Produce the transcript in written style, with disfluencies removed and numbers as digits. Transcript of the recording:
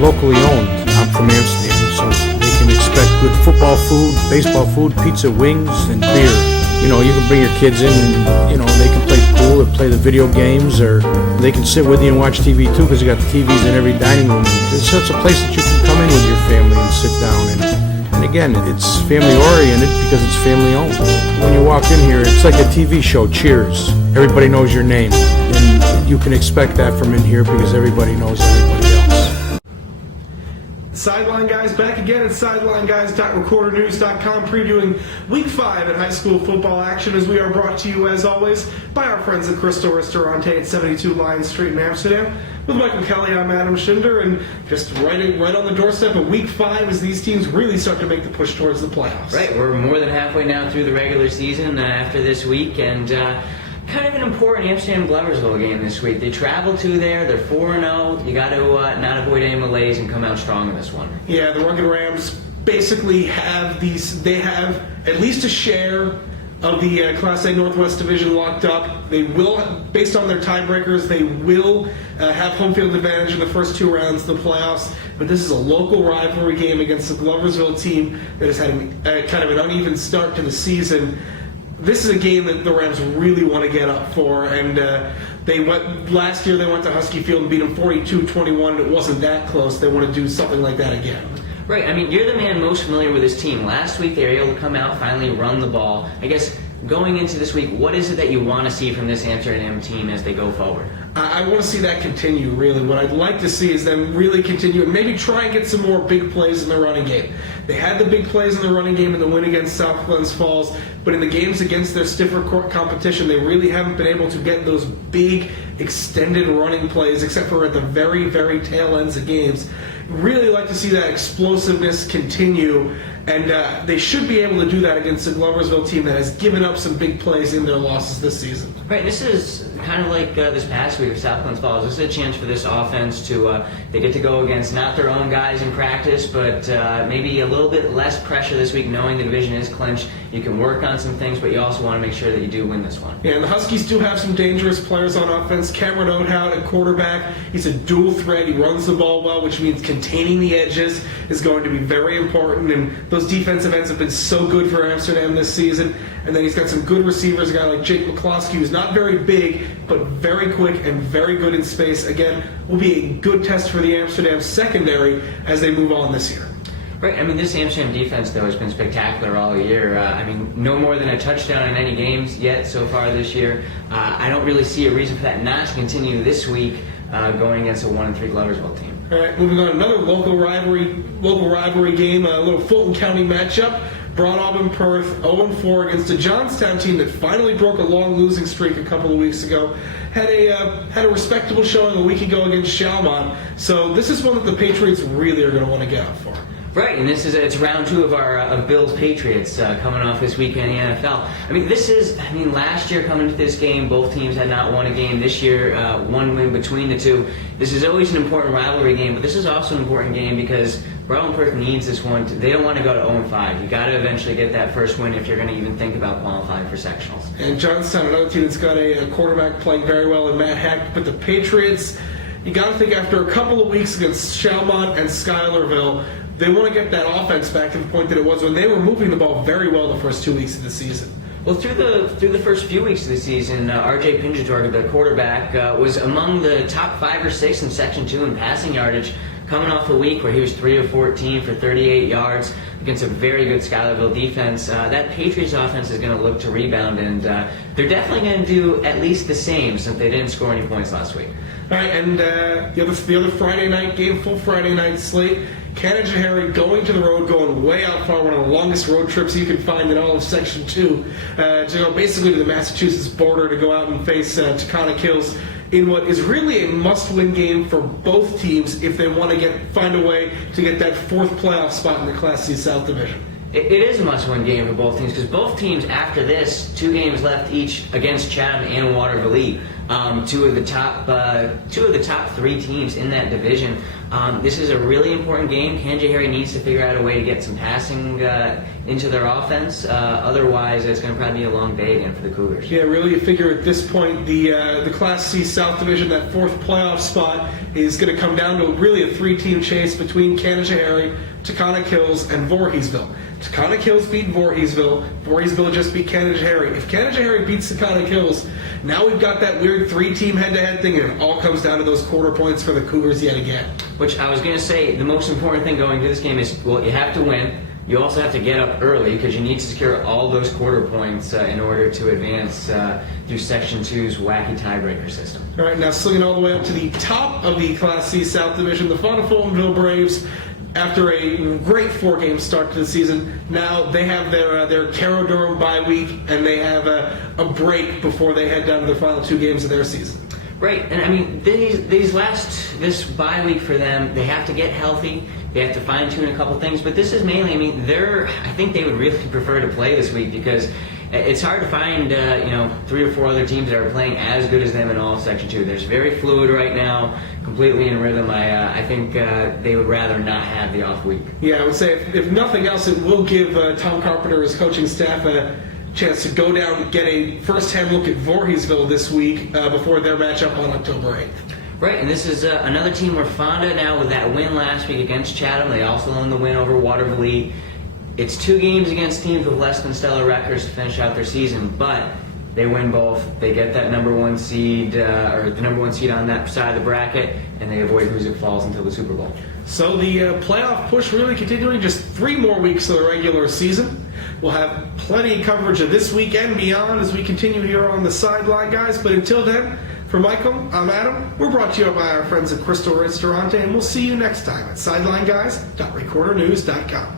locally owned. I'm from Amsterdam, so they can expect good football food, baseball food, pizza, wings, and beer. You know, you can bring your kids in and, you know, they can play pool or play the video games, or they can sit with you and watch TV too, because you got the TVs in every dining room. It's such a place that you can come in with your family and sit down. And again, it's family oriented because it's family owned. When you walk in here, it's like a TV show, Cheers. Everybody knows your name. And you can expect that from in here because everybody knows everybody else. Sideline Guys back again at sidelineguys.recordernews.com, previewing Week 5 in high school football action, as we are brought to you, as always, by our friends at Crystal Ristorante at 72 Lion Street in Amsterdam. With Michael Kelly, I'm Adam Schinder, and just right on the doorstep of Week 5 as these teams really start to make the push towards the playoffs. Right, we're more than halfway now through the regular season after this week, and kind of an important Amsterdam-Gloversville game this week. They travel to there, they're 4-0. You got to not avoid any malaise and come out strong in this one. Yeah, the Rugged Rams basically have they have at least a share of the Class A Northwest Division locked up. They will, based on their tiebreakers, they will have home field advantage in the first 2 rounds of the playoffs. But this is a local rivalry game against the Gloversville team that has had kind of an uneven start to the season. This is a game that the Rams really want to get up for, and last year they went to Husky Field and beat them 42-21, and it wasn't that close. They want to do something like that again. Right, I mean, you're the man most familiar with this team. Last week they were able to come out, finally run the ball. I guess going into this week, what is it that you want to see from this Amsterdam team as they go forward? I want to see that continue, really. What I'd like to see is them really continue and maybe try and get some more big plays in the running game. They had the big plays in the running game in the win against South Glens Falls, but in the games against their stiffer court competition, they really haven't been able to get those big, extended running plays, except for at the very, very tail ends of games. Really like to see that explosiveness continue, and they should be able to do that against the Gloversville team that has given up some big plays in their losses this season. Right, this is kind of like this past week with South Glens Falls. This is a chance for this offense to, they get to go against not their own guys in practice, but maybe a little bit less pressure this week, knowing the division is clinched. You can work on some things, but you also want to make sure that you do win this one. Yeah, and the Huskies do have some dangerous players on offense. Cameron Oathout at quarterback. He's a dual threat. He runs the ball well, which means containing the edges is going to be very important, and those defensive ends have been so good for Amsterdam this season. And then he's got some good receivers, a guy like Jake McCloskey, who's not very big, but very quick and very good in space. Again, will be a good test for the Amsterdam secondary as they move on this year. Right, I mean, this Amsterdam defense, though, has been spectacular all year. I mean, no more than a touchdown in any games yet so far this year. I don't really see a reason for that not to continue this week going against a 1-3 Gloversville team. All right, moving on, another local rivalry game, a little Fulton County matchup. Broad Perth 0-4 against a Johnstown team that finally broke a long losing streak a couple of weeks ago. Had a respectable showing a week ago against Shalmont. So this is one that the Patriots really are going to want to get up for. Right, and it's round 2 of our of Bills Patriots coming off this weekend in the NFL. I mean, last year coming into this game, both teams had not won a game. This year, one win between the two. This is always an important rivalry game, but this is also an important game because Brown Perth needs this one. They don't want to go to 0-5. You got to eventually get that first win if you're going to even think about qualifying for sectionals. And Johnstown, another team that's got a quarterback playing very well in Matt Heck, but the Patriots, you got to think after a couple of weeks against Shalmont and Schuylerville, they want to get that offense back to the point that it was when they were moving the ball very well the first 2 weeks of the season. Well, through the first few weeks of the season, R.J. Pinjatorg, the quarterback, was among the top 5 or 6 in Section 2 in passing yardage, coming off a week where he was 3 of 14 for 38 yards against a very good Schuylerville defense. That Patriots offense is going to look to rebound, and they're definitely going to do at least the same since they didn't score any points last week. All right, and the other Friday night game, full Friday night slate, Canajoharie going to the road, going way out far, one of the longest road trips you can find in all of Section 2, to go basically to the Massachusetts border to go out and face Taconic Hills in what is really a must-win game for both teams if they want to find a way to get that 4th playoff spot in the Class C South Division. It is a must-win game for both teams because both teams, after this, 2 games left each against Chatham and Waterville, two of the top 3 teams in that division. This is a really important game. Canajoharie needs to figure out a way to get some passing into their offense. Otherwise, it's going to probably be a long day again for the Cougars. Yeah, really, you figure at this point the Class C South Division, that fourth playoff spot, is going to come down to really a three-team chase between Canajoharie, Taconic Hills, and Voorheesville. Taconic Hills beat Voorheesville. Voorheesville just beat Canajoharie. If Canajoharie beats Taconic Hills, now we've got that weird three-team head-to-head thing, and it all comes down to those quarter points for the Cougars yet again. Which I was going to say, the most important thing going to this game is, well, you have to win. You also have to get up early because you need to secure all those quarter points in order to advance through Section 2's wacky tiebreaker system. All right, now slinging all the way up to the top of the Class C South Division, the Fun of Fultonville Braves, after a great four-game start to the season, now they have their Caro Durham bye week, and they have a break before they head down to their final two games of their season. Right, and I mean, this bye week for them, they have to get healthy. They have to fine-tune a couple things, but this is mainly, I mean, I think they would really prefer to play this week because it's hard to find, 3 or 4 other teams that are playing as good as them in all of Section 2. There's very fluid right now, completely in rhythm. I think they would rather not have the off week. Yeah, I would say if nothing else, it will give Tom Carpenter, his coaching staff, a chance to go down and get a first-hand look at Voorheesville this week before their matchup on October 8th. Right, and this is another team where Fonda, now with that win last week against Chatham, they also own the win over Waterville. It's 2 games against teams with less than stellar records to finish out their season, but they win both. They get that number 1 seed, or the number 1 seed on that side of the bracket, and they avoid Hoosick Falls until the Super Bowl. So the playoff push really continuing, just 3 more weeks of the regular season. We'll have plenty of coverage of this week and beyond as we continue here on the Sideline Guys, but until then, for Michael, I'm Adam. We're brought to you by our friends at Crystal Restaurante, and we'll see you next time at SidelineGuys.recordernews.com.